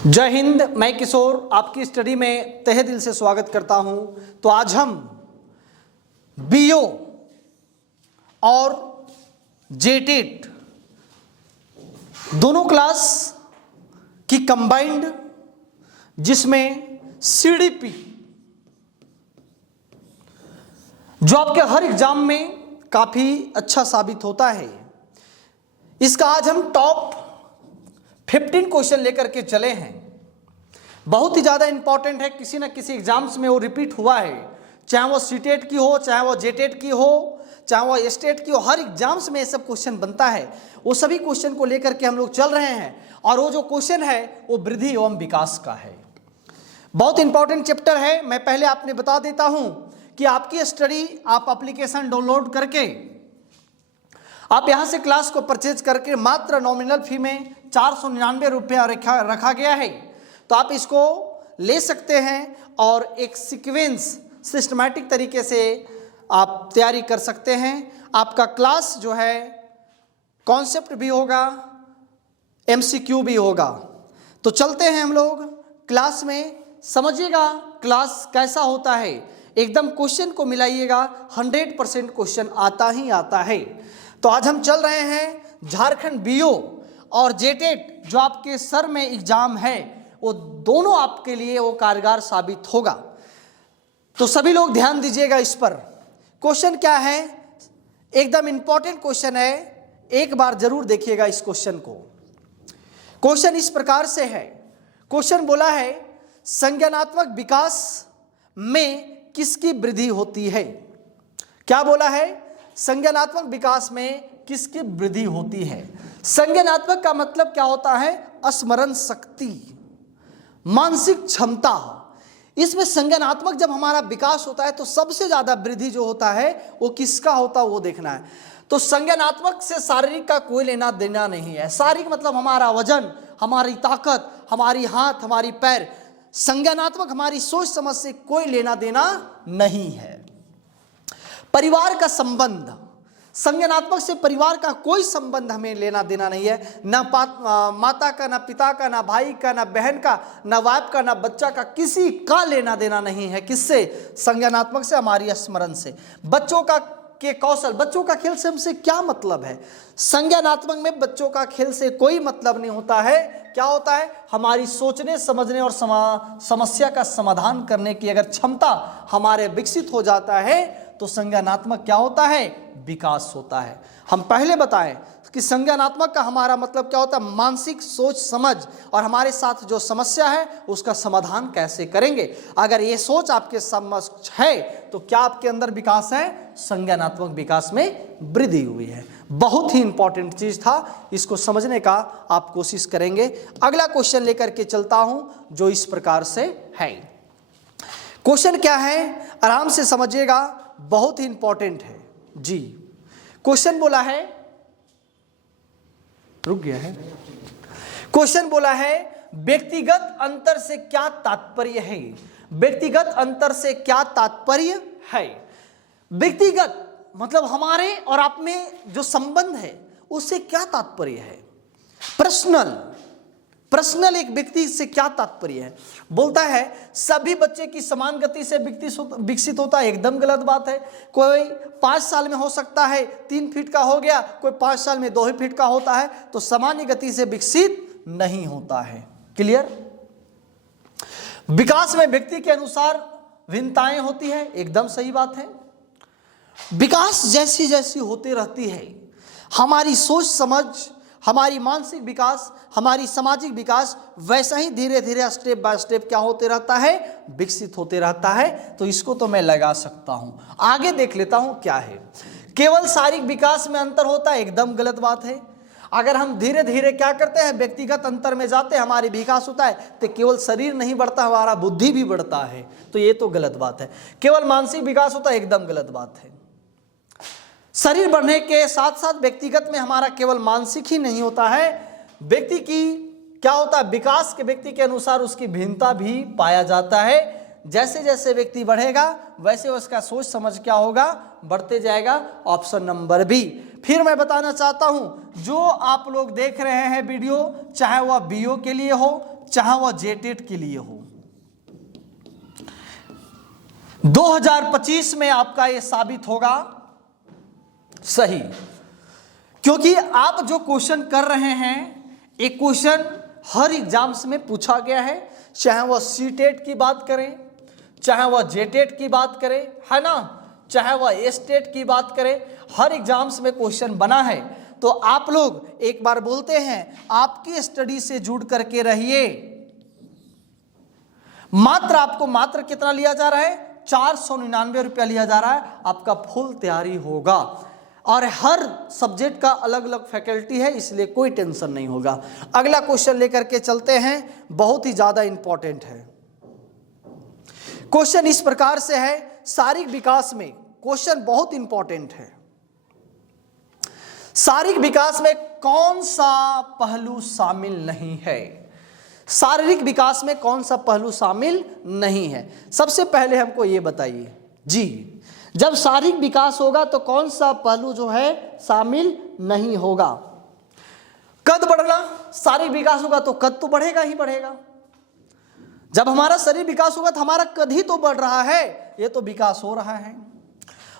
जय हिंद। मैं किशोर आपकी स्टडी में तहे दिल से स्वागत करता हूं। तो आज हम बीओ और जेटेट दोनों क्लास की कंबाइंड, जिसमें सीडीपी जो आपके हर एग्जाम में काफ़ी अच्छा साबित होता है, इसका आज हम टॉप 15 क्वेश्चन लेकर के चले हैं। बहुत ही ज़्यादा इंपॉर्टेंट है, किसी ना किसी एग्जाम्स में वो रिपीट हुआ है, चाहे वो सीटेट की हो, चाहे वो जेटेट की हो, चाहे वो स्टेट की हो, हर एग्जाम्स में ये सब क्वेश्चन बनता है। वो सभी क्वेश्चन को लेकर के हम लोग चल रहे हैं और वो जो क्वेश्चन है वो वृद्धि एवं विकास का है। बहुत इंपॉर्टेंट चैप्टर है। मैं पहले आपने बता देता हूं कि आपकी स्टडी आप एप्लीकेशन डाउनलोड करके आप यहां से क्लास को परचेज करके मात्र नॉमिनल फी में 499 रुपया रखा गया है, तो आप इसको ले सकते हैं और एक सीक्वेंस सिस्टमैटिक तरीके से आप तैयारी कर सकते हैं। आपका क्लास जो है कॉन्सेप्ट भी होगा, एमसीक्यू भी होगा। तो चलते हैं हम लोग क्लास में, समझिएगा क्लास कैसा होता है। एकदम क्वेश्चन को मिलाइएगा, 100% क्वेश्चन आता ही आता है। तो आज हम चल रहे हैं झारखंड बीओ और जेटेट जो आपके सर में एग्जाम है, वो दोनों आपके लिए वो कारगर साबित होगा। तो सभी लोग ध्यान दीजिएगा इस पर। क्वेश्चन क्या है, एकदम इंपॉर्टेंट क्वेश्चन है, एक बार जरूर देखिएगा इस क्वेश्चन को। क्वेश्चन इस प्रकार से है, क्वेश्चन बोला है संज्ञानात्मक विकास में किसकी वृद्धि होती है। क्या बोला है, संज्ञानात्मक विकास में किसकी वृद्धि होती है। संज्ञानात्मक का मतलब क्या होता है, स्मरण शक्ति, मानसिक क्षमता। इसमें संज्ञानात्मक जब हमारा विकास होता है तो सबसे ज्यादा वृद्धि जो होता है वो किसका होता है वो देखना है। तो संज्ञानात्मक से शारीरिक का कोई लेना देना नहीं है। शारीरिक मतलब हमारा वजन, हमारी ताकत, हमारी हाथ, हमारी पैर। संज्ञानात्मक हमारी सोच समझ से कोई लेना देना नहीं है। परिवार का संबंध, संज्ञानात्मक से परिवार का कोई संबंध हमें लेना देना नहीं है। ना माता का, ना पिता का, ना भाई का, ना बहन का, ना वाइफ का, ना बच्चा का, किसी का लेना देना नहीं है। किससे? संज्ञानात्मक से, हमारी स्मरण से। बच्चों का के कौशल, बच्चों का खेल से हमसे क्या मतलब है। संज्ञानात्मक में बच्चों का खेल से कोई मतलब नहीं होता है। क्या होता है, हमारी सोचने समझने और समस्या का समाधान करने की अगर क्षमता हमारे विकसित हो जाता है तो संज्ञानात्मक क्या होता है, विकास होता है। हम पहले बताएं कि संज्ञानात्मक का हमारा मतलब क्या होता है, मानसिक सोच समझ और हमारे साथ जो समस्या है उसका समाधान कैसे करेंगे। अगर ये सोच आपके समक्ष है तो क्या आपके अंदर विकास है, संज्ञानात्मक विकास में वृद्धि हुई है। बहुत ही इंपॉर्टेंट चीज था, इसको समझने का आप कोशिश करेंगे। अगला क्वेश्चन लेकर के चलता हूं जो इस प्रकार से है। क्वेश्चन क्या है, आराम से समझिएगा, बहुत ही इंपॉर्टेंट है जी। क्वेश्चन बोला है, रुक गया है। क्वेश्चन बोला है व्यक्तिगत अंतर से क्या तात्पर्य है। व्यक्तिगत अंतर से क्या तात्पर्य है। व्यक्तिगत मतलब हमारे और आप में जो संबंध है उससे क्या तात्पर्य है। पर्सनल एक व्यक्ति से क्या तात्पर्य है। बोलता है सभी बच्चे की समान गति से विकसित होता है, एकदम गलत बात है। कोई 5 साल में हो सकता है 3 फीट का हो गया, कोई 5 साल में 2 ही फीट का होता है, तो सामान्य गति से विकसित नहीं होता है। क्लियर। विकास में व्यक्ति के अनुसार भिन्नताएं होती है, एकदम सही बात है। विकास जैसी जैसी होती रहती है, हमारी सोच समझ, हमारी मानसिक विकास, हमारी सामाजिक विकास वैसा ही धीरे धीरे स्टेप बाय स्टेप क्या होते रहता है, विकसित होते रहता है। तो इसको तो मैं लगा सकता हूं। आगे देख लेता हूं क्या है। केवल शारीरिक विकास में अंतर होता है, एकदम गलत बात है। अगर हम धीरे धीरे क्या करते हैं, व्यक्तिगत अंतर में जाते हैं, हमारी विकास होता है, तो केवल शरीर नहीं बढ़ता, हमारा बुद्धि भी बढ़ता है, तो ये तो गलत बात है। केवल मानसिक विकास होता है, एकदम गलत बात है। शरीर बढ़ने के साथ साथ व्यक्तिगत में हमारा केवल मानसिक ही नहीं होता है, व्यक्ति की क्या होता है, विकास के व्यक्ति के अनुसार उसकी भिन्नता भी पाया जाता है। जैसे जैसे व्यक्ति बढ़ेगा वैसे उसका सोच समझ क्या होगा, बढ़ते जाएगा। Option number B. फिर मैं बताना चाहता हूं, जो आप लोग देख रहे हैं वीडियो, चाहे वह बीओ के लिए हो, चाहे वह जेटेट के लिए हो, 2025 में आपका यह साबित होगा सही। क्योंकि आप जो क्वेश्चन कर रहे हैं, एक क्वेश्चन हर एग्जाम्स में पूछा गया है, चाहे वह सीटेट की बात करें, चाहे वह जेटेट की बात करें, है ना, चाहे वह एस्टेट की बात करें, हर एग्जाम्स में क्वेश्चन बना है। तो आप लोग एक बार बोलते हैं, आपकी स्टडी से जुड़ करके रहिए। आपको मात्र कितना लिया जा रहा है? 499 रुपया लिया जा रहा है, आपका फुल तैयारी होगा। और हर सब्जेक्ट का अलग अलग फैकल्टी है, इसलिए कोई टेंशन नहीं होगा। अगला क्वेश्चन लेकर के चलते हैं, बहुत ही ज्यादा इंपॉर्टेंट है। क्वेश्चन इस प्रकार से है, शारीरिक विकास में, क्वेश्चन बहुत इंपॉर्टेंट है, शारीरिक विकास में कौन सा पहलू शामिल नहीं है? शारीरिक विकास में कौन सा पहलू शामिल नहीं है? सबसे पहले हमको यह बताइए जी, जब शारीरिक विकास होगा तो कौन सा पहलू जो है शामिल नहीं होगा? कद बढ़ना, शारीरिक विकास होगा तो कद तो बढ़ेगा ही बढ़ेगा। जब हमारा शरीर विकास होगा तो हमारा कद ही तो बढ़ रहा है, ये तो विकास हो रहा है।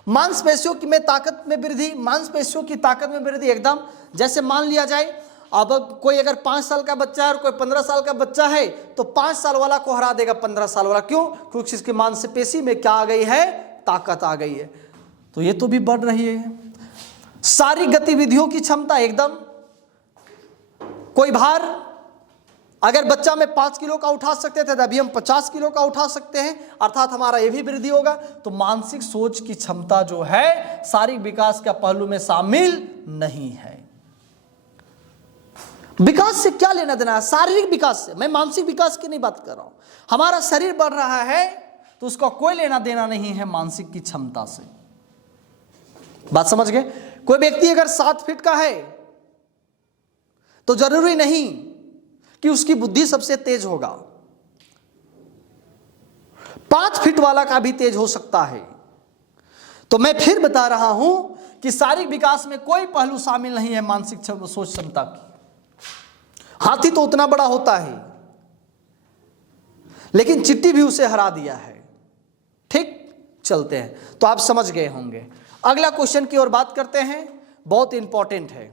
मांसपेशियों की में ताकत में वृद्धि, मांसपेशियों की ताकत में वृद्धि, एकदम जैसे मान लिया जाए, अब कोई अगर 5 साल का बच्चा है और कोई 15 साल का बच्चा है, तो 5 साल वाला को हरा देगा 15 साल वाला। क्यों? क्योंकि इसकी मांसपेशी में क्या आ गई है? ताकत आ गई है, तो ये तो भी बढ़ रही है। शारीरिक गतिविधियों की क्षमता, एकदम कोई भार अगर बच्चा में 5 किलो का उठा सकते थे तो अभी हम 50 किलो का उठा सकते हैं, अर्थात हमारा ये भी वृद्धि होगा। तो मानसिक सोच की क्षमता जो है शारीरिक विकास का पहलू में शामिल नहीं है। विकास से क्या लेना देना है? शारीरिक विकास से, मैं मानसिक विकास की नहीं बात कर रहा हूं। हमारा शरीर बढ़ रहा है तो उसका कोई लेना देना नहीं है मानसिक की क्षमता से। बात समझ गए? कोई व्यक्ति अगर 7 फीट का है तो जरूरी नहीं कि उसकी बुद्धि सबसे तेज होगा, 5 फीट वाला का भी तेज हो सकता है। तो मैं फिर बता रहा हूं कि शारीरिक विकास में कोई पहलू शामिल नहीं है मानसिक सोच क्षमता की। हाथी तो उतना बड़ा होता है, लेकिन चिट्टी भी उसे हरा दिया है। ठीक, चलते हैं, तो आप समझ गए होंगे। अगला क्वेश्चन की ओर बात करते हैं, बहुत इंपॉर्टेंट है।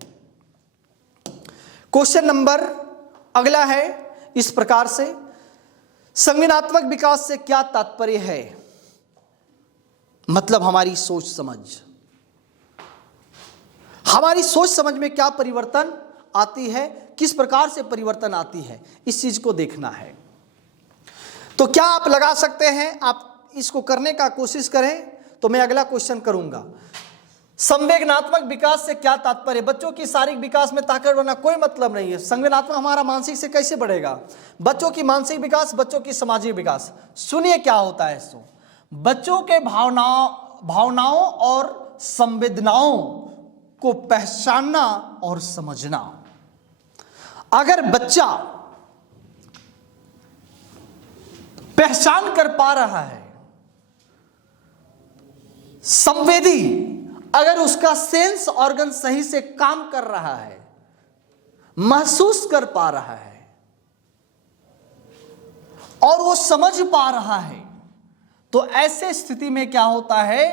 क्वेश्चन नंबर अगला है इस प्रकार से, संज्ञानात्मक विकास से क्या तात्पर्य है? मतलब हमारी सोच समझ, हमारी सोच समझ में क्या परिवर्तन आती है, किस प्रकार से परिवर्तन आती है, इस चीज को देखना है। तो क्या आप लगा सकते हैं? आप इसको करने का कोशिश करें तो मैं अगला क्वेश्चन करूंगा। संवेदनात्मक विकास से क्या तात्पर्य? बच्चों की शारीरिक विकास में ताकत बढ़ना कोई मतलब नहीं है। संवेदनात्मक हमारा मानसिक से कैसे बढ़ेगा? बच्चों की मानसिक विकास, बच्चों की सामाजिक विकास। सुनिए क्या होता है इसको, बच्चों के भावनाओं और संवेदनाओं को पहचानना और समझना। अगर बच्चा पहचान कर पा रहा है, संवेदी, अगर उसका सेंस ऑर्गन सही से काम कर रहा है, महसूस कर पा रहा है और वो समझ पा रहा है, तो ऐसे स्थिति में क्या होता है?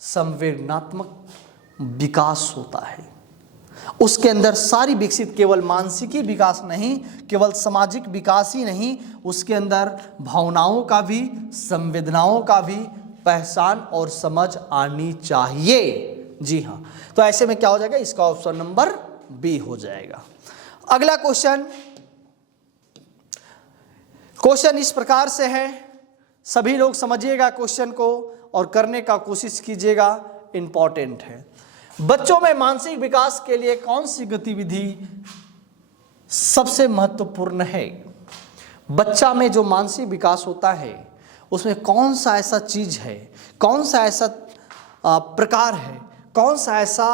संवेदनात्मक विकास होता है। उसके अंदर सारी विकसित, केवल मानसिक ही विकास नहीं, केवल सामाजिक विकास ही नहीं, उसके अंदर भावनाओं का भी, संवेदनाओं का भी पहचान और समझ आनी चाहिए। जी हाँ, तो ऐसे में क्या हो जाएगा? इसका ऑप्शन नंबर बी हो जाएगा। अगला क्वेश्चन इस प्रकार से है, सभी लोग समझिएगा क्वेश्चन को और करने का कोशिश कीजिएगा, इंपॉर्टेंट है। बच्चों में मानसिक विकास के लिए कौन सी गतिविधि सबसे महत्वपूर्ण है? बच्चा में जो मानसिक विकास होता है उसमें कौन सा ऐसा चीज है, कौन सा ऐसा प्रकार है, कौन सा ऐसा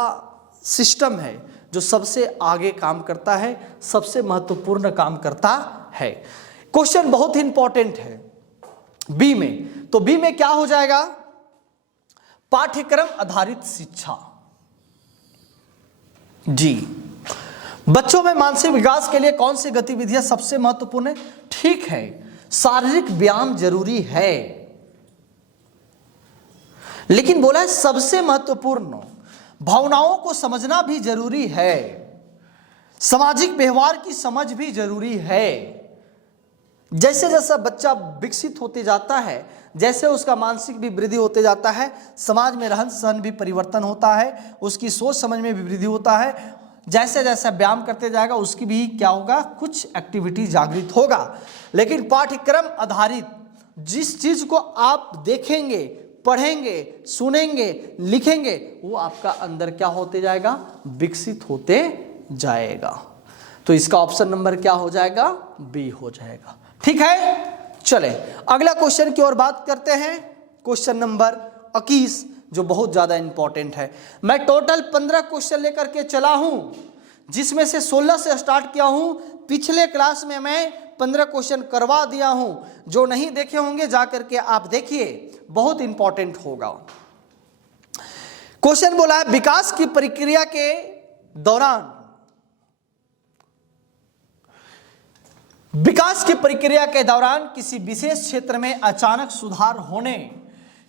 सिस्टम है जो सबसे आगे काम करता है, सबसे महत्वपूर्ण काम करता है? क्वेश्चन बहुत ही इंपॉर्टेंट है बी में। तो बी में क्या हो जाएगा? पाठ्यक्रम आधारित शिक्षा। जी। बच्चों में मानसिक विकास के लिए कौन सी गतिविधियां सबसे महत्वपूर्ण है? ठीक है, शारीरिक व्यायाम जरूरी है, लेकिन बोला है सबसे महत्वपूर्ण भावनाओं को समझना भी जरूरी है, सामाजिक व्यवहार की समझ भी जरूरी है। जैसे जैसा बच्चा विकसित होते जाता है, जैसे उसका मानसिक भी वृद्धि होते जाता है, समाज में रहन सहन भी परिवर्तन होता है, उसकी सोच समझ में भी वृद्धि होता है। जैसे जैसा व्यायाम करते जाएगा उसकी भी क्या होगा, कुछ एक्टिविटी जागृत होगा। लेकिन पाठ्यक्रम आधारित जिस चीज को आप देखेंगे, पढ़ेंगे, सुनेंगे, लिखेंगे, वो आपका अंदर क्या होते जाएगा, विकसित होते जाएगा। तो इसका ऑप्शन नंबर क्या हो जाएगा, बी हो जाएगा। ठीक है, चले अगला क्वेश्चन की ओर बात करते हैं। क्वेश्चन नंबर 21 जो बहुत ज्यादा इंपॉर्टेंट है। मैं टोटल 15 क्वेश्चन लेकर के चला हूं, जिसमें से 16 से स्टार्ट किया हूं। पिछले क्लास में मैं 15 क्वेश्चन करवा दिया हूं, जो नहीं देखे होंगे जाकर के आप देखिए, बहुत इंपॉर्टेंट होगा। क्वेश्चन बोला है विकास की प्रक्रिया के दौरान, विकास की प्रक्रिया के दौरान किसी विशेष क्षेत्र में अचानक सुधार होने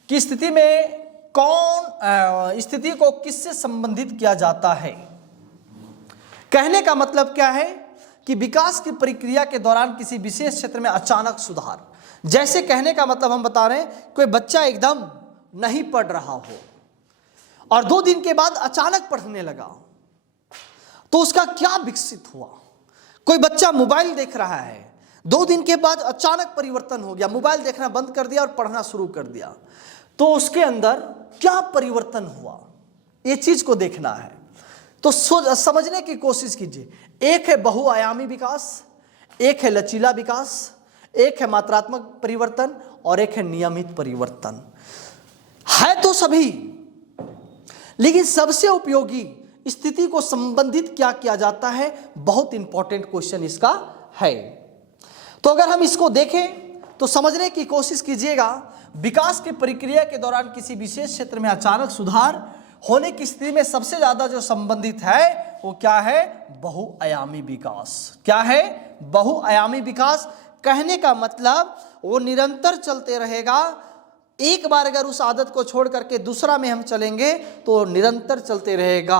की स्थिति में कौन स्थिति को किससे संबंधित किया जाता है? कहने का मतलब क्या है कि विकास की प्रक्रिया के दौरान किसी विशेष क्षेत्र में अचानक सुधार, जैसे कहने का मतलब हम बता रहे हैं कोई बच्चा एकदम नहीं पढ़ रहा हो और 2 दिन के बाद अचानक पढ़ने लगा, तो उसका क्या विकसित हुआ। कोई बच्चा मोबाइल देख रहा है, 2 दिन के बाद अचानक परिवर्तन हो गया, मोबाइल देखना बंद कर दिया और पढ़ना शुरू कर दिया, तो उसके अंदर क्या परिवर्तन हुआ, ये चीज को देखना है। तो समझने की कोशिश कीजिए। एक है बहुआयामी विकास, एक है लचीला विकास, एक है मात्रात्मक परिवर्तन और एक है नियमित परिवर्तन। है तो सभी, लेकिन सबसे उपयोगी स्थिति को संबंधित क्या किया जाता है, बहुत इंपॉर्टेंट क्वेश्चन इसका है। तो अगर हम इसको देखें तो समझने की कोशिश कीजिएगा। विकास की प्रक्रिया के दौरान किसी विशेष क्षेत्र में अचानक सुधार होने की स्थिति में सबसे ज्यादा जो संबंधित है वो क्या है, बहुआयामी विकास। क्या है, बहुआयामी विकास। कहने का मतलब वो निरंतर चलते रहेगा। एक बार अगर उस आदत को छोड़ करके दूसरा में हम चलेंगे तो निरंतर चलते रहेगा।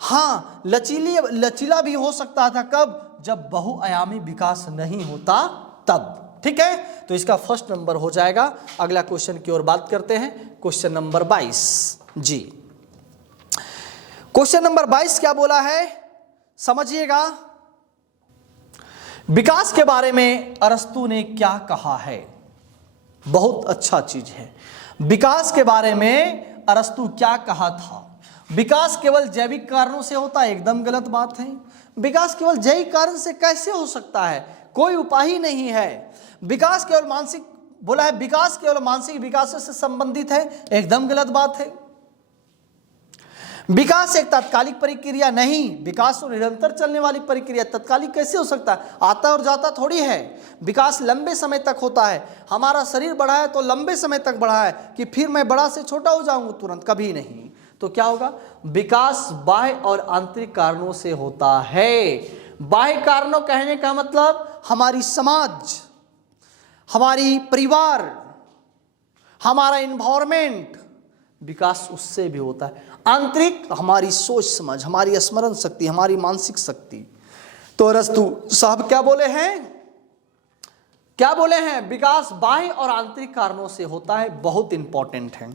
हाँ, लचीला भी हो सकता था, कब, जब बहुआयामी विकास नहीं होता तब। ठीक है, तो इसका फर्स्ट नंबर हो जाएगा। अगला क्वेश्चन की ओर बात करते हैं, क्वेश्चन नंबर 22 जी। क्वेश्चन नंबर 22 क्या बोला है, समझिएगा। विकास के बारे में अरस्तु ने क्या कहा है, बहुत अच्छा चीज है। विकास के बारे में अरस्तु क्या कहा था? विकास केवल जैविक कारणों से होता है, एकदम गलत बात है। विकास केवल जैविक कारण से कैसे हो सकता है, कोई उपाय ही नहीं है। विकास केवल मानसिक, बोला है विकास केवल मानसिक विकास से संबंधित है, एकदम गलत बात है। विकास एक तात्कालिक प्रक्रिया नहीं, विकास तो निरंतर चलने वाली प्रक्रिया, तात्कालिक कैसे हो सकता है, आता और जाता थोड़ी है। विकास लंबे समय तक होता है। हमारा शरीर बढ़ा है तो लंबे समय तक बढ़ा है, कि फिर मैं बड़ा से छोटा हो जाऊंगा तुरंत, कभी नहीं। तो क्या होगा, विकास बाह्य और आंतरिक कारणों से होता है। बाह्य कारणों कहने का मतलब हमारी समाज, हमारी परिवार, हमारा इन्वायरमेंट, विकास उससे भी होता है। आंतरिक हमारी सोच समझ, हमारी स्मरण शक्ति, हमारी मानसिक शक्ति। तो अरस्तु साहब क्या बोले हैं, क्या बोले हैं, विकास बाह्य और आंतरिक कारणों से होता है, बहुत इंपॉर्टेंट है।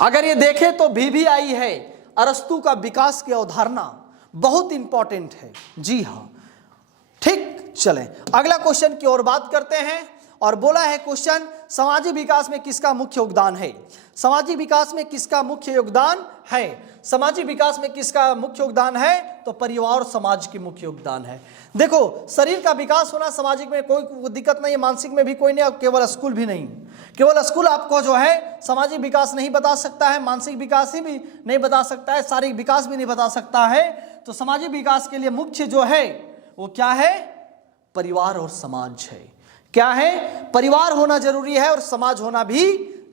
अगर ये देखें तो VVI है, अरस्तु का विकास की अवधारणा बहुत इंपॉर्टेंट है। जी हाँ, ठीक, चलें अगला क्वेश्चन की ओर बात करते हैं। और बोला है क्वेश्चन, सामाजिक विकास में किसका मुख्य योगदान है? सामाजिक विकास में किसका मुख्य योगदान है? सामाजिक विकास में किसका मुख्य योगदान है? तो परिवार और समाज की मुख्य योगदान है। देखो, शरीर का विकास होना सामाजिक में कोई दिक्कत नहीं है, मानसिक में भी कोई नहीं, केवल स्कूल भी नहीं। केवल स्कूल आपको जो है सामाजिक विकास नहीं बता सकता है, मानसिक विकास ही भी नहीं बता सकता है, शारीरिक विकास भी नहीं बता सकता है। तो सामाजिक विकास के लिए मुख्य जो है वो क्या है, परिवार और समाज है। क्या है, परिवार होना जरूरी है और समाज होना भी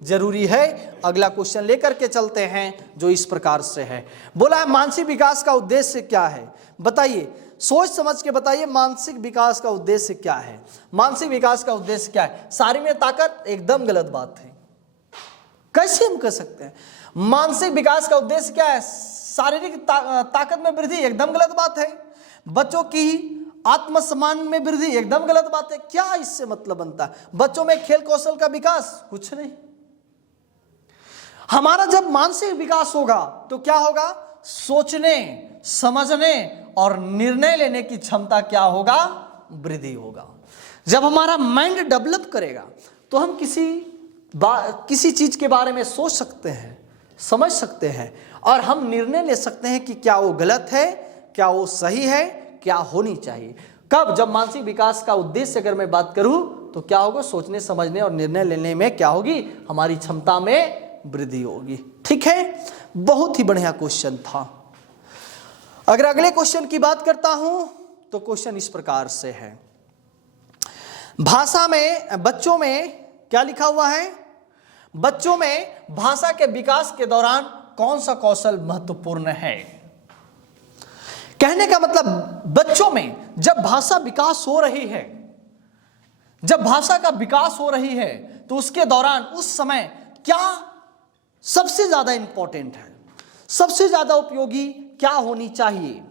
जरूरी है। अगला क्वेश्चन लेकर के चलते हैं जो इस प्रकार से है। बोला है मानसिक विकास का उद्देश्य क्या है? बताइए, सोच समझ के बताइए मानसिक विकास का उद्देश्य क्या है? मानसिक विकास का उद्देश्य क्या है? शारीरिक में ताकत, एकदम गलत बात है। कैसे हम कह सकते हैं? मानसिक विकास का उद्देश्य क्या है? शारीरिक ताकत में वृद्धि, एकदम गलत बात है। बच्चों की आत्मसम्मान में वृद्धि, एकदम गलत बात है। क्या इससे मतलब बनता है? बच्चों में खेल कौशल का विकास, कुछ नहीं। हमारा जब मानसिक विकास होगा तो क्या होगा? सोचने, समझने और निर्णय लेने की क्षमता क्या होगा? वृद्धि होगा। जब हमारा माइंड डेवलप करेगा तो हम किसी चीज के बारे में सोच सकते हैं, समझ सकते हैं और हम निर्णय ले सकते हैं कि क्या वो गलत है, क्या वो सही है, क्या होनी चाहिए। कब? जब मानसिक विकास का उद्देश्य अगर मैं बात करूं तो क्या होगा? सोचने, समझने और निर्णय लेने में क्या होगी? हमारी क्षमता में वृद्धि होगी। ठीक है, बहुत ही बढ़िया क्वेश्चन था। अगर अगले क्वेश्चन की बात करता हूं तो क्वेश्चन इस प्रकार से है। भाषा में, बच्चों में क्या लिखा हुआ है? बच्चों में भाषा के विकास के दौरान कौन सा कौशल महत्वपूर्ण है? कहने का मतलब बच्चों में जब भाषा विकास हो रही है, जब भाषा का विकास हो रही है तो उसके दौरान, उस समय क्या सबसे ज्यादा इंपॉर्टेंट है, सबसे ज्यादा उपयोगी क्या होनी चाहिए?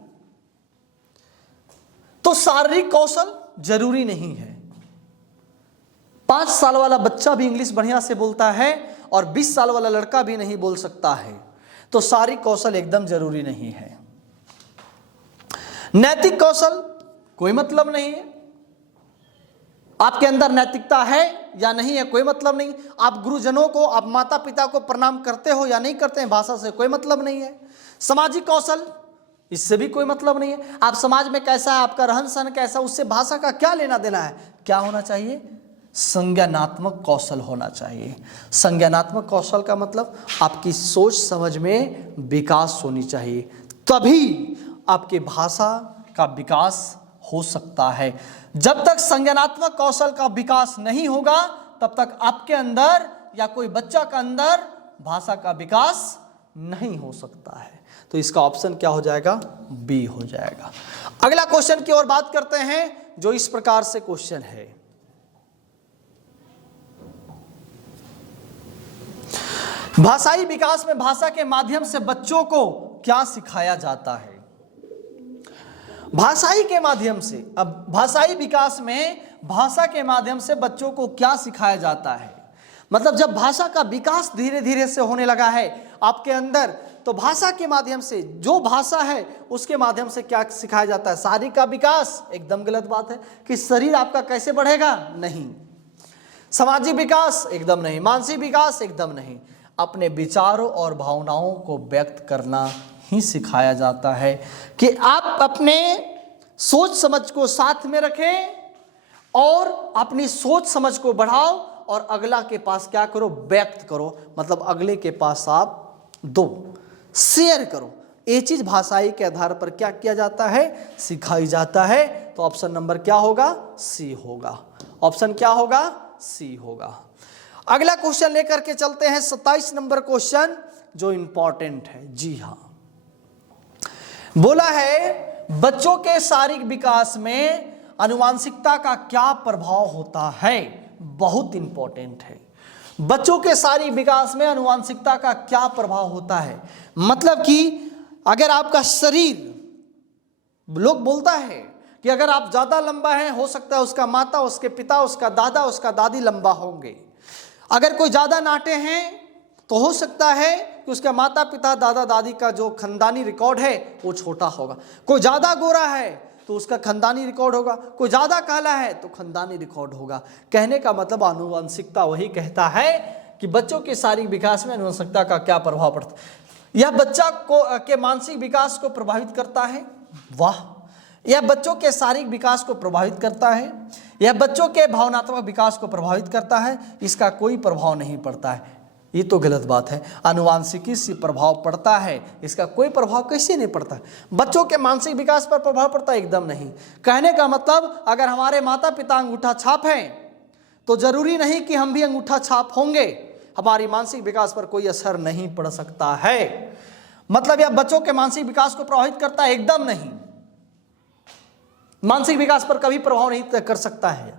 तो शारीरिक कौशल जरूरी नहीं है। 5 साल वाला बच्चा भी इंग्लिश बढ़िया से बोलता है और 20 साल वाला लड़का भी नहीं बोल सकता है, तो शारीरिक कौशल एकदम जरूरी नहीं है। नैतिक कौशल कोई मतलब नहीं है। आपके अंदर नैतिकता है या नहीं है, कोई मतलब नहीं। आप गुरुजनों को, आप माता पिता को प्रणाम करते हो या नहीं करते हैं, भाषा से कोई मतलब नहीं है। सामाजिक कौशल, इससे भी कोई मतलब नहीं है। आप समाज में कैसा है, आपका रहन सहन कैसा, उससे भाषा का क्या लेना देना है? क्या होना चाहिए? संज्ञानात्मक कौशल होना चाहिए। संज्ञानात्मक कौशल का मतलब आपकी सोच समझ में विकास होनी चाहिए, तभी आपकी भाषा का विकास हो सकता है। जब तक संज्ञानात्मक कौशल का विकास नहीं होगा तब तक आपके अंदर या कोई बच्चा का अंदर भाषा का विकास नहीं हो सकता है। तो इसका ऑप्शन क्या हो जाएगा? बी हो जाएगा। अगला क्वेश्चन की ओर बात करते हैं जो इस प्रकार से क्वेश्चन है। भाषाई विकास में भाषा के माध्यम से बच्चों को क्या सिखाया जाता है? भाषाई के माध्यम से, अब भाषाई विकास में भाषा के माध्यम से बच्चों को क्या सिखाया जाता है? मतलब जब भाषा का विकास धीरे धीरे से होने लगा है आपके अंदर, तो भाषा के माध्यम से, जो भाषा है उसके माध्यम से क्या सिखाया जाता है? शारीरिक का विकास, एकदम गलत बात है कि शरीर आपका कैसे बढ़ेगा, नहीं। सामाजिक विकास, एकदम नहीं। मानसिक विकास, एकदम नहीं। अपने विचारों और भावनाओं को व्यक्त करना ही सिखाया जाता है कि आप अपने सोच समझ को साथ में रखें और अपनी सोच समझ को बढ़ाओ और अगला के पास क्या करो? व्यक्त करो। मतलब अगले के पास आप दो, शेयर करो। ये चीज भाषाई के आधार पर क्या किया जाता है? सिखाई जाता है। तो ऑप्शन नंबर क्या होगा? सी होगा। ऑप्शन क्या होगा? सी होगा। अगला क्वेश्चन लेकर के चलते हैं 27 नंबर क्वेश्चन जो इंपॉर्टेंट है। जी हाँ, बोला है बच्चों के शारीरिक विकास में आनुवांशिकता का क्या प्रभाव होता है? बहुत इंपॉर्टेंट है। बच्चों के शारीरिक विकास में आनुवांशिकता का क्या प्रभाव होता है? मतलब कि अगर आपका शरीर, लोग बोलता है कि अगर आप ज्यादा लंबा हैं, हो सकता है उसका माता, उसके पिता, उसका दादा, उसका दादी लंबा होंगे। अगर कोई ज्यादा नाटे हैं तो हो सकता है कि उसका माता पिता, दादा दादी का जो खानदानी रिकॉर्ड है वो छोटा होगा। कोई ज्यादा गोरा है तो उसका खानदानी रिकॉर्ड होगा, कोई ज्यादा काला है तो खानदानी रिकॉर्ड होगा। कहने का मतलब आनुवंशिकता वही कहता है कि बच्चों के शारीरिक विकास में आनुवंशिकता का क्या प्रभाव पड़ता है। यह बच्चा को के मानसिक विकास को प्रभावित करता है। वाह! यह बच्चों के शारीरिक विकास को प्रभावित करता है, यह बच्चों के भावनात्मक विकास को प्रभावित करता है। इसका कोई प्रभाव नहीं पड़ता है। ये तो गलत बात है। आनुवांशिकी से प्रभाव पड़ता है, इसका कोई प्रभाव कैसे नहीं पड़ता है? बच्चों के मानसिक विकास पर प्रभाव पड़ता है? एकदम नहीं। कहने का मतलब अगर हमारे माता पिता अंगूठा छाप हैं तो जरूरी नहीं कि हम भी अंगूठा छाप होंगे। हमारी मानसिक विकास पर कोई असर नहीं पड़ सकता है। मतलब यह बच्चों के मानसिक विकास को प्रभावित करता है? एकदम नहीं। मानसिक विकास पर कभी प्रभाव नहीं कर सकता है।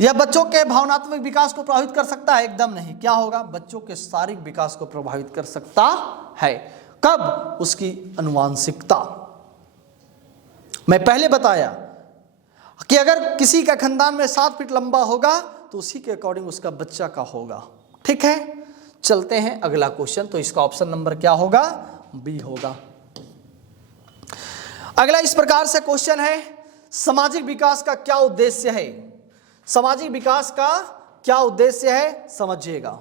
यह बच्चों के भावनात्मक विकास को प्रभावित कर सकता है? एकदम नहीं। क्या होगा? बच्चों के शारीरिक विकास को प्रभावित कर सकता है। कब? उसकी आनुवांशिकता। मैं पहले बताया कि अगर किसी का खानदान में 7 फीट लंबा होगा तो उसी के अकॉर्डिंग उसका बच्चा का होगा। ठीक है, चलते हैं अगला क्वेश्चन। तो इसका ऑप्शन नंबर क्या होगा? बी होगा। अगला इस प्रकार से क्वेश्चन है, सामाजिक विकास का क्या उद्देश्य है? सामाजिक विकास का क्या उद्देश्य है, समझिएगा।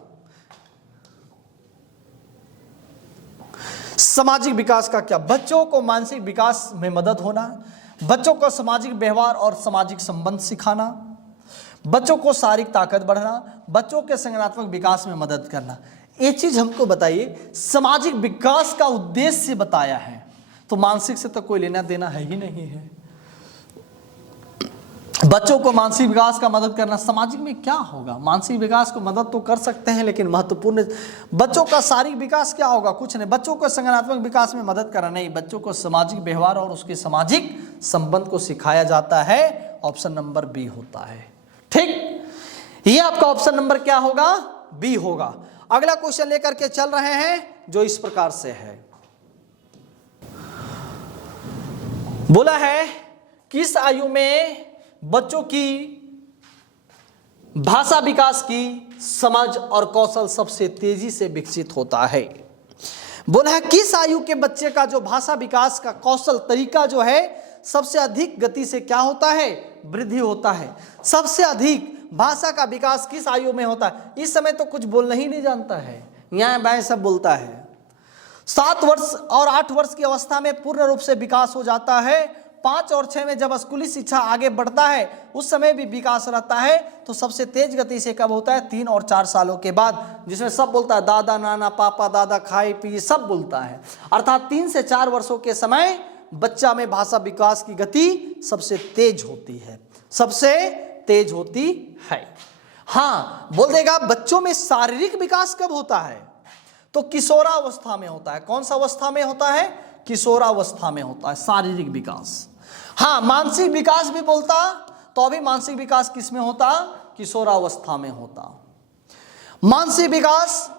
सामाजिक विकास का क्या? बच्चों को मानसिक विकास में मदद होना, बच्चों को सामाजिक व्यवहार और सामाजिक संबंध सिखाना, बच्चों को शारीरिक ताकत बढ़ाना, बच्चों के संज्ञानात्मक विकास में मदद करना। ये चीज हमको बताइए, सामाजिक विकास का उद्देश्य बताया है तो मानसिक से तो कोई लेना देना है ही नहीं है। बच्चों को मानसिक विकास का मदद करना, सामाजिक में क्या होगा? मानसिक विकास को मदद तो कर सकते हैं लेकिन महत्वपूर्ण, बच्चों का शारीरिक विकास क्या होगा? कुछ नहीं। बच्चों को संज्ञानात्मक विकास में मदद करना नहीं, बच्चों को सामाजिक व्यवहार और उसके सामाजिक संबंध को सिखाया जाता है। ऑप्शन नंबर बी होता है। ठीक, ये आपका ऑप्शन नंबर क्या होगा? बी होगा। अगला क्वेश्चन लेकर के चल रहे हैं जो इस प्रकार से है, बोला है किस आयु में बच्चों की भाषा विकास की समझ और कौशल सबसे तेजी से विकसित होता है? बोला है किस आयु के बच्चे का जो भाषा विकास का कौशल तरीका जो है सबसे अधिक गति से क्या होता है? वृद्धि होता है। सबसे अधिक भाषा का विकास किस आयु में होता है? इस समय तो कुछ बोलना ही नहीं जानता है, यहाँ बाएं सब बोलता है। 7 वर्ष और 8 वर्ष की अवस्था में पूर्ण रूप से विकास हो जाता है। 5 और 6 में जब स्कूली शिक्षा आगे बढ़ता है उस समय भी विकास रहता है। तो सबसे तेज गति से कब होता है? 3 और 4 सालों के बाद, जिसमें सब बोलता है, दादा नाना पापा दादा खाए पिए सब बोलता है। अर्थात 3 से 4 वर्षों के समय बच्चा में भाषा विकास की गति सबसे तेज होती है, सबसे तेज होती है। हाँ, बोल देगा बच्चों में शारीरिक विकास कब होता है? तो किशोरावस्था में होता है। कौन सा अवस्था में होता है? किशोरावस्था में होता है शारीरिक विकास। हाँ, मानसिक विकास भी बोलता तो अभी मानसिक विकास किस में होता? किशोरावस्था में होता। मानसिक विकास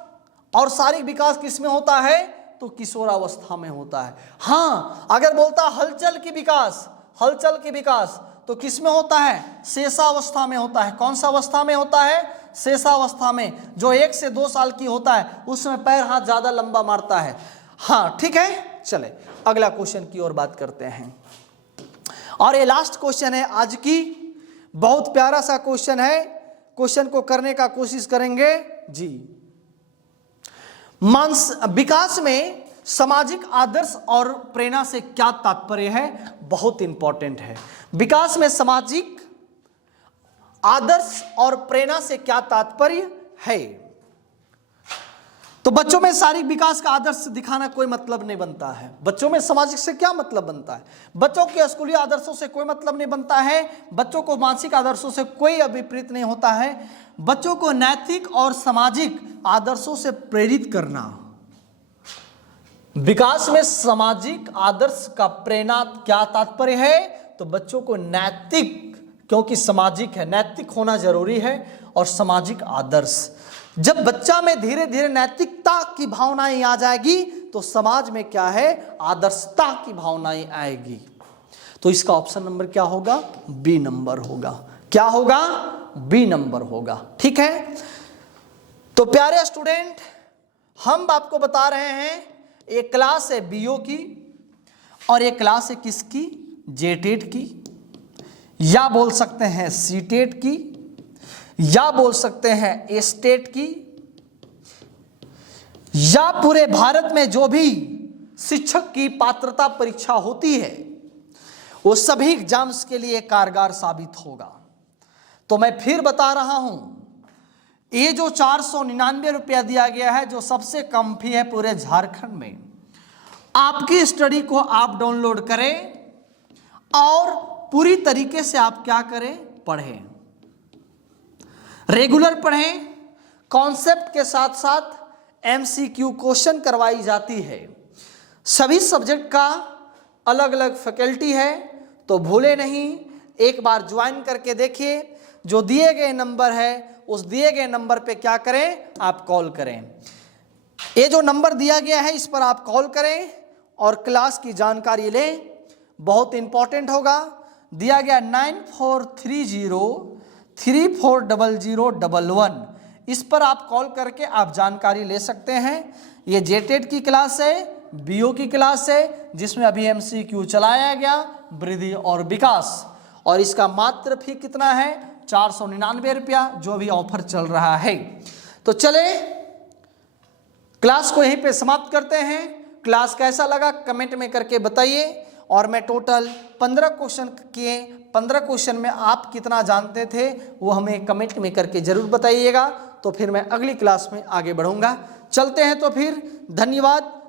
और शारीरिक विकास किस में होता है? तो किशोरावस्था में होता है। हाँ, अगर बोलता हलचल की विकास, हलचल की विकास तो किस में होता है? शेषावस्था में होता है। कौन सा अवस्था में होता है? शेषावस्था में। जो 1 से 2 साल की होता है उस समय पैर हाथ ज्यादा लंबा मारता है। हाँ, ठीक है, चले अगला क्वेश्चन की ओर बात करते हैं। और ये लास्ट क्वेश्चन है आज की, बहुत प्यारा सा क्वेश्चन है। क्वेश्चन को करने का कोशिश करेंगे जी। विकास में सामाजिक आदर्श और प्रेरणा से क्या तात्पर्य है? बहुत इंपॉर्टेंट है। विकास में सामाजिक आदर्श और प्रेरणा से क्या तात्पर्य है? तो बच्चों में शारीरिक विकास का आदर्श दिखाना कोई मतलब नहीं बनता है। बच्चों में सामाजिक से क्या मतलब बनता है? बच्चों के स्कूली आदर्शों से कोई मतलब नहीं बनता है। बच्चों को मानसिक आदर्शों से कोई अभिप्रेत नहीं होता है। बच्चों को नैतिक और सामाजिक आदर्शों से प्रेरित करना। विकास में सामाजिक आदर्श का प्रेरणा क्या तात्पर्य है? तो बच्चों को नैतिक, क्योंकि सामाजिक है, नैतिक होना जरूरी है, और सामाजिक आदर्श। जब बच्चा में धीरे धीरे नैतिकता की भावनाएं आ जाएगी तो समाज में क्या है? आदर्शता की भावनाएं आएगी। तो इसका ऑप्शन नंबर क्या होगा? बी नंबर होगा। क्या होगा? बी नंबर होगा। ठीक है, तो प्यारे स्टूडेंट, हम आपको बता रहे हैं एक क्लास है बीओ की और एक क्लास है किसकी? जेटेट की, या बोल सकते हैं सीटेट की, या बोल सकते हैं एस्टेट की, या पूरे भारत में जो भी शिक्षक की पात्रता परीक्षा होती है वो सभी एग्जाम्स के लिए कारगर साबित होगा। तो मैं फिर बता रहा हूं, ये जो 499 रुपया दिया गया है, जो सबसे कम फी है पूरे झारखंड में, आपकी स्टडी को आप डाउनलोड करें और पूरी तरीके से आप क्या करें? पढ़ें, रेगुलर पढ़ें, कॉन्सेप्ट के साथ साथ MCQ क्वेश्चन करवाई जाती है। सभी सब्जेक्ट का अलग अलग फैकल्टी है, तो भूले नहीं, एक बार ज्वाइन करके देखिए। जो दिए गए नंबर है उस दिए गए नंबर पे क्या करें, आप कॉल करें। ये जो नंबर दिया गया है इस पर आप कॉल करें और क्लास की जानकारी लें, बहुत इंपॉर्टेंट होगा। दिया गया 9430340011, इस पर आप कॉल करके आप जानकारी ले सकते हैं। ये जेटेड की क्लास है, BO की क्लास है, जिसमें अभी MCQ चलाया गया वृद्धि और विकास, और इसका मात्र फी कितना है, 499 रुपया, जो भी ऑफर चल रहा है। तो चले क्लास को यहीं पे समाप्त करते हैं। क्लास कैसा लगा कमेंट में करके बताइए, और मैं टोटल 15 क्वेश्चन किए, 15 क्वेश्चन में आप कितना जानते थे वो हमें कमेंट में करके जरूर बताइएगा। तो फिर मैं अगली क्लास में आगे बढ़ूंगा। चलते हैं तो फिर, धन्यवाद।